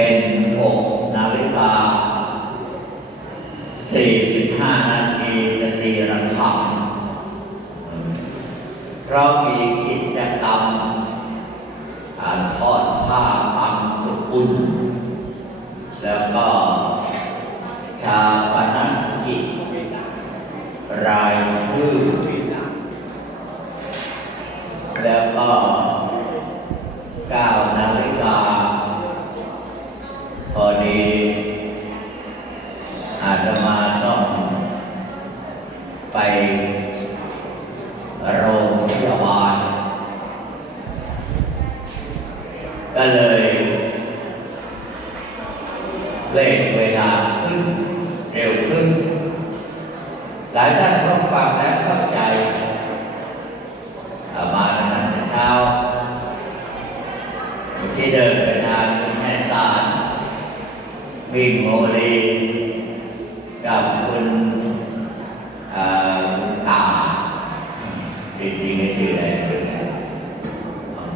เป็นหกนาฬิกาสี่สิบห้านาทีจะตีระฆังเรามีกิจกรรมอ่านทอดผ้าปังสุกุล แล้วก็ชาปนกิจรายชื่อ แล้วก็เก้านาฬิก พอดีอาตมาต้องไปโรงพยาบาลก็เลยเล่นเวลาขึ้นเร็วขึ้นหลายท่านก็ฟังและเข้าใจอามานั้นแต่เช้า ที่เดินไปทางแม่สารวิ่งโมลีกับคุณอ่าคุณตาจริงๆไม่ชื่ออะไรเป็น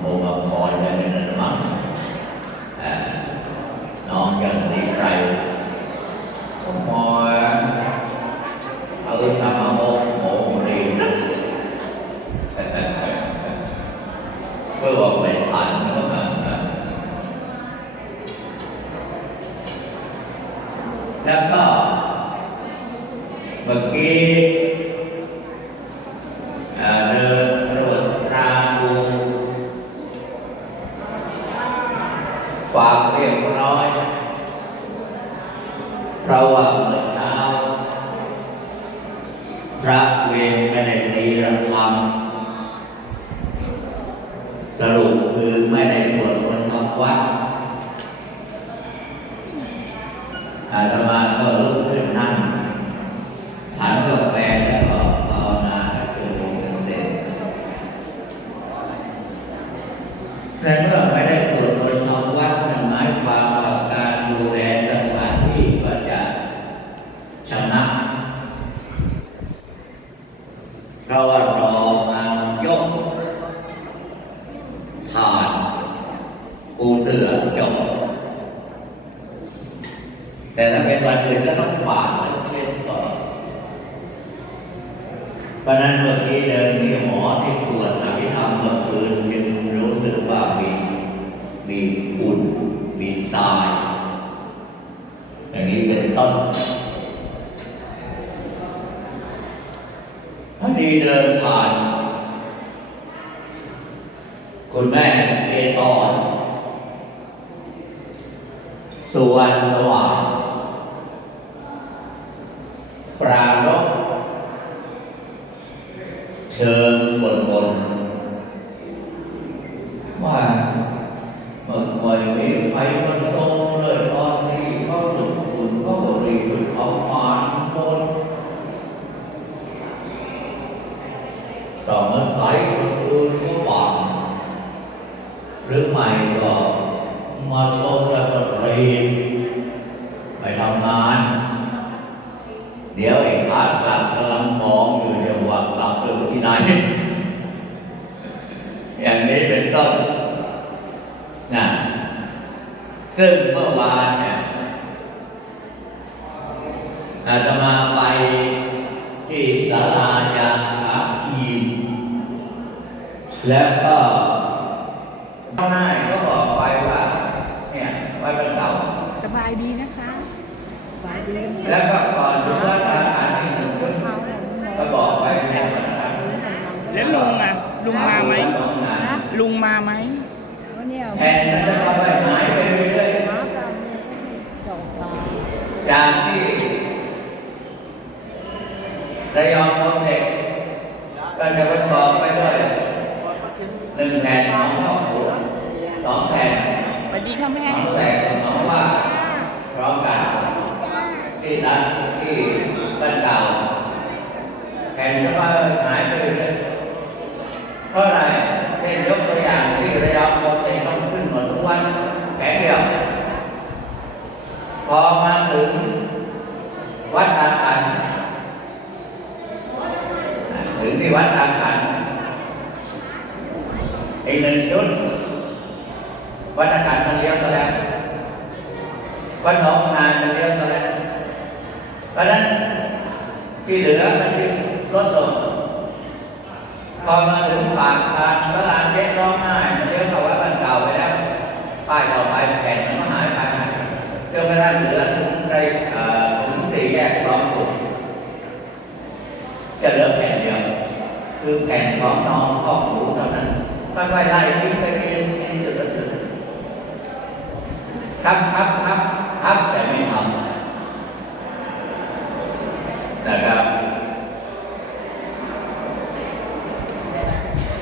โมมาพรอะไรนั่นนะมั้งอ่าน้องยังดีใครผมมองเอาทำมาโมโมลี เพื่อว่าไม่ทัน แล้วก็เมื่อกี้เอ่อเดินตรวจตราดูความเรียบร้อยเราะว่าเมื่อ พระเวรไม่ได้ตีระคำสรุปคือไม่ได้ตรวจคนทำวัดอาตมาก็ลุกขึ้นนั่งฉันกาแฟแล้วก็ภาวนาให้เป็นวงเสร็จแต่เมื่อไม่ได้ตรวจคนทำวัดนั่นหมายความว่าการดูแลสถานที่ก็จะชนะเพราะว่ารอมายก ผ่านปูเสือจบ แต่ถ้าเป็นวันอื่นก็ต้องผ่านแล้วเช่นก่อนเพราะนั้นเมื่อกี้เดินมีหมอที่สวดอภิธรรมเมื่อคืนจึงรู้สึกว่ามี มีฝุ่นมีทราย อย่างนี้เป็นต้นพอดีเดินผ่าน คุณแม่เอตอนสวรรณสว่างปรารบเชิญบนบนว่า ตอนนี้เขาจุดฝุ่นเขาบริจุดเขาปานบนต่อมาส่คนอื่นก็ปานหรือไม่ก็มาทรงแล้วก็เรียนไปทำงาน เดี๋ยวไอ้ขากลับกำลังมองอยู่เดี๋ยวว่ากลับไปที่ไหนอย่างนี้เป็นต้น ซึ่งเมื่อวานเนี่ยอาตมาไปที่ศาลายาขาพีมแล้วก็ข้างหน้าก็บอกไปว่า เนี่ยไว้เป็นเก่าสบายดีนะคะสบายดีแล้วก็ก่อนถึงว่าตาอ่านที่หนึ่งก็บอกไปนวันนั้นแล้วลุงอะลุงมาไหมลุงมาไหมแผ่นนั้นจะค่อยๆหายไปเรื่อยๆ จากที่ระยองพบเด็กก็จะประกอบไปด้วยหนึ่งแผ่นของพ่อหูสองแผ่นสวัสดีค่ะแม่ของแต่ของน้องว่าพร้อมกันที่ร้านที่บ้านเก่าแผ่นก็ว่าหายไปเลยเพราะอะไรเช่นยกตัวอย่างที่ระยองปกติต้องขึ้นหมดทุกวันแผงเดียวพอมา ถึง วัดตาขันถึงที่วัดตาขันอีกหนึ่งชุด วัดตาขันมันเลี้ยงก็แล้วก็น้องงานมันเยอะเท่านั้นเพราะนั้นที่เหลือมันจึงลดลงพอมาถึงปากทางตลาดเจ๊ร้องไห้มันเยอะกว่าวัดบ้านเก่าไปแล้วป้ายต่อไปแผ่นมันก็หายไปจนกระทั่งเหลือ ถึงไรเอ่อถึงสี่แยกคลองขุดจะเหลือแผ่นเดียว คือแผ่นของนองข้อหูเท่านั้นค่อยๆไล่ทิ้งไปเองเองจุดละจุดครับครับครับครับแต่ไม่ทำนะครับ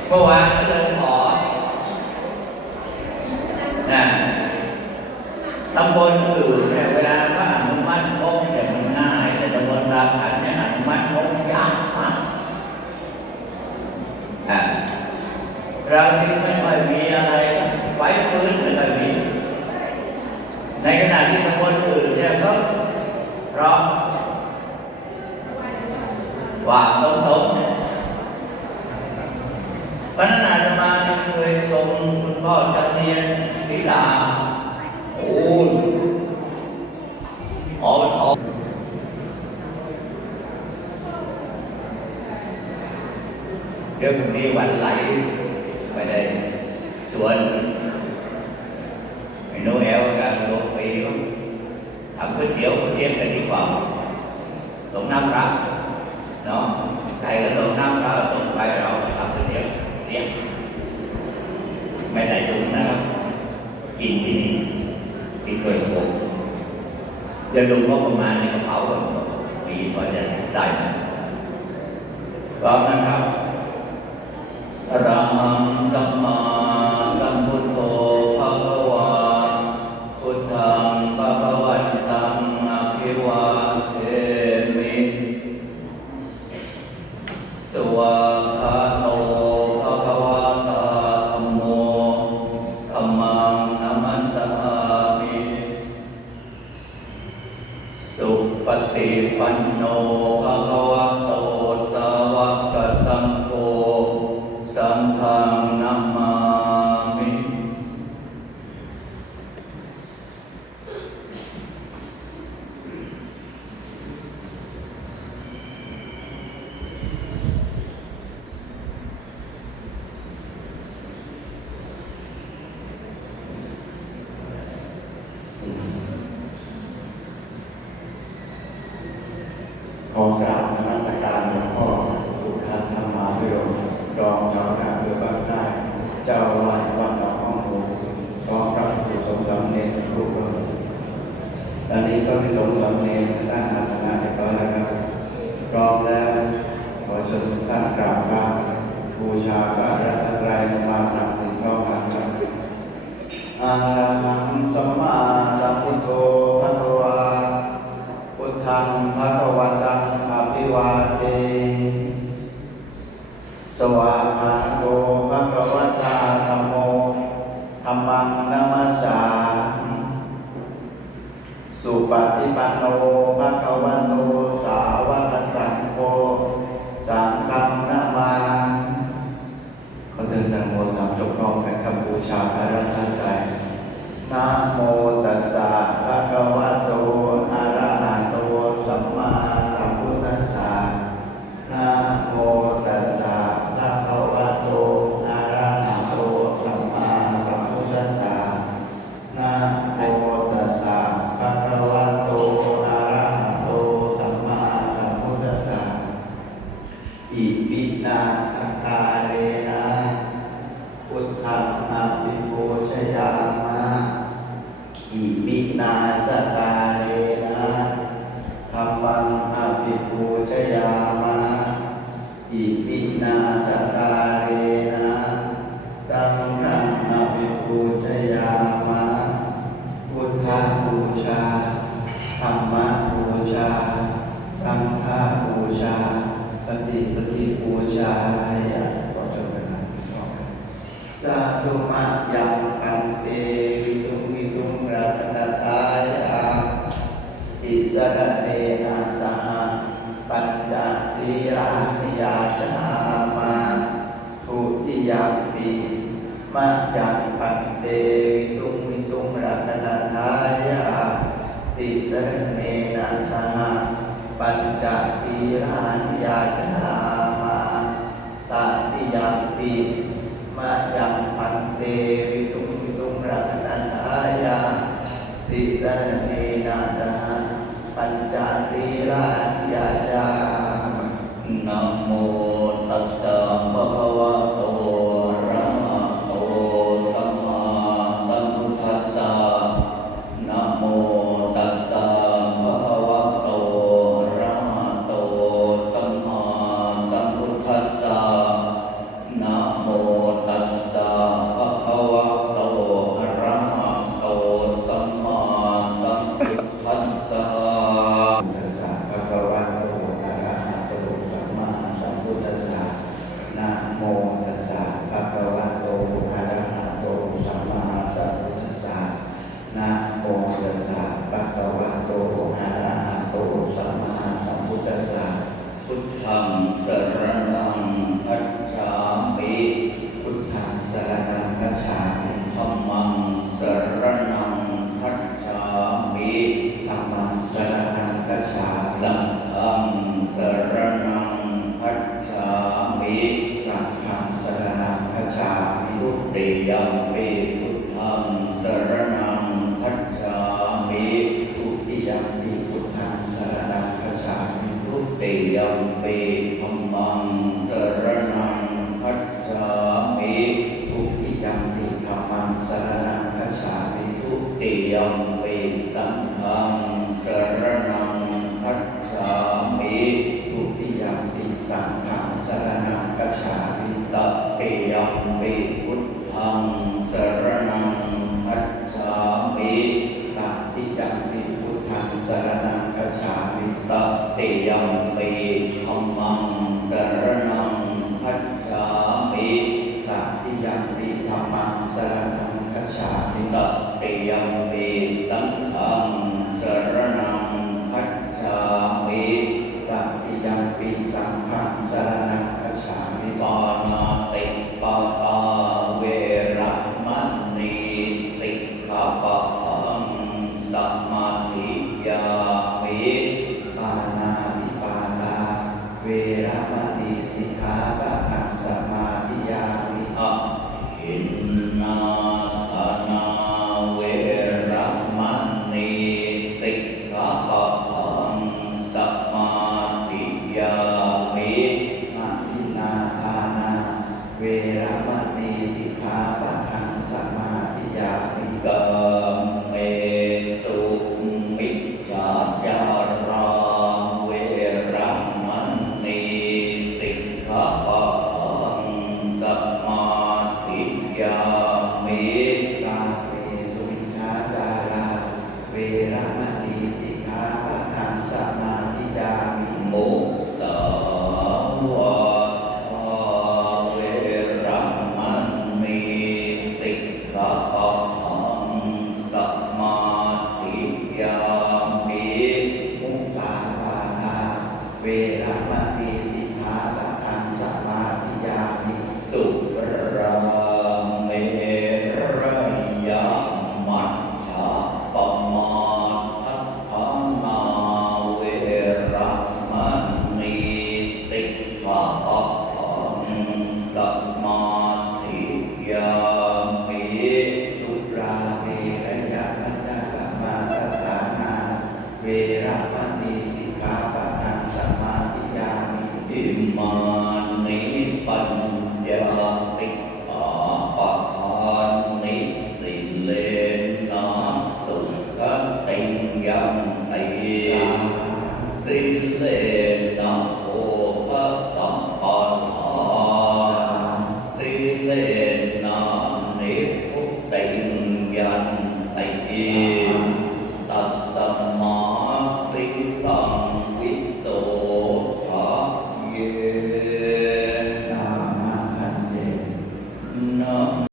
เมื่อวานก็เลยขอนะตำบลอื่นเนี่ยเวลาก็อนุมัติงบเนี่ยมันง่าย แต่ตำบลราขันเนี่ยอนุมัติงบยากมากอะเราที่ไม่ค่อยมีอะไรไว้พื้นไม่ค่อยมี ในข ณะที่ตำบลอื่นเนี่ยก็เพร้อมวางตรงๆเนี่ยพระนาจะมาเคยทรงคุณพ่อจำเนียนศรีดาโอ้ยอ๋ออ๋อเดี๋ยวพรุ่งนี้วันไหลไปได้ชวนไอ้โน้แอลกับโลปีเขา ทำก๋วยเตี๋ยวเตี๋ยวกันดีกว่าลงน้ำรักเนาะใครก็ลงน้ำรักลงไปเราทำก๋วยเตี๋ยวเลี้ยงไม่ได้ถุงนะครับกินที่นี่ที่เคยพบจะดูว่าประมาณในกระเป๋าก่อนปีกว่าจะได้ไหมพร้อมนะครับ ขอกราบนมัสการหลวงพ่อสุทัศน์ธรรมาภิรมรองเจ้าคณะอำเภอบ้านค่ายเจ้าวาดวัดหนองห้องหลวงพร้อมพระผู้ทรงสำเนียงทุกคนตอนนี้ก็มีทรงสำเนียงตั้งอาสนะเรียบร้อยแล้วครับพร้อมแล้ว ขอเชิญทุกท่านกราบไหว้บูชาพระรัตนตรัยมาทำสิ่งพร้อมกันครับอาหังสัมมาสัมพุทโธภะคะวาพุทธังภะคะวันตังอภิ วาเตสวากาโกภะคะวะตาธรมโมธรรมังนามาสามสุปฏิปันโนภะคะวะโต ยาจามติยมปีมายัปันเตวิตุงวิตุงรัตนัายาติตนเนนาตาปัญจสีลาญาจามนโม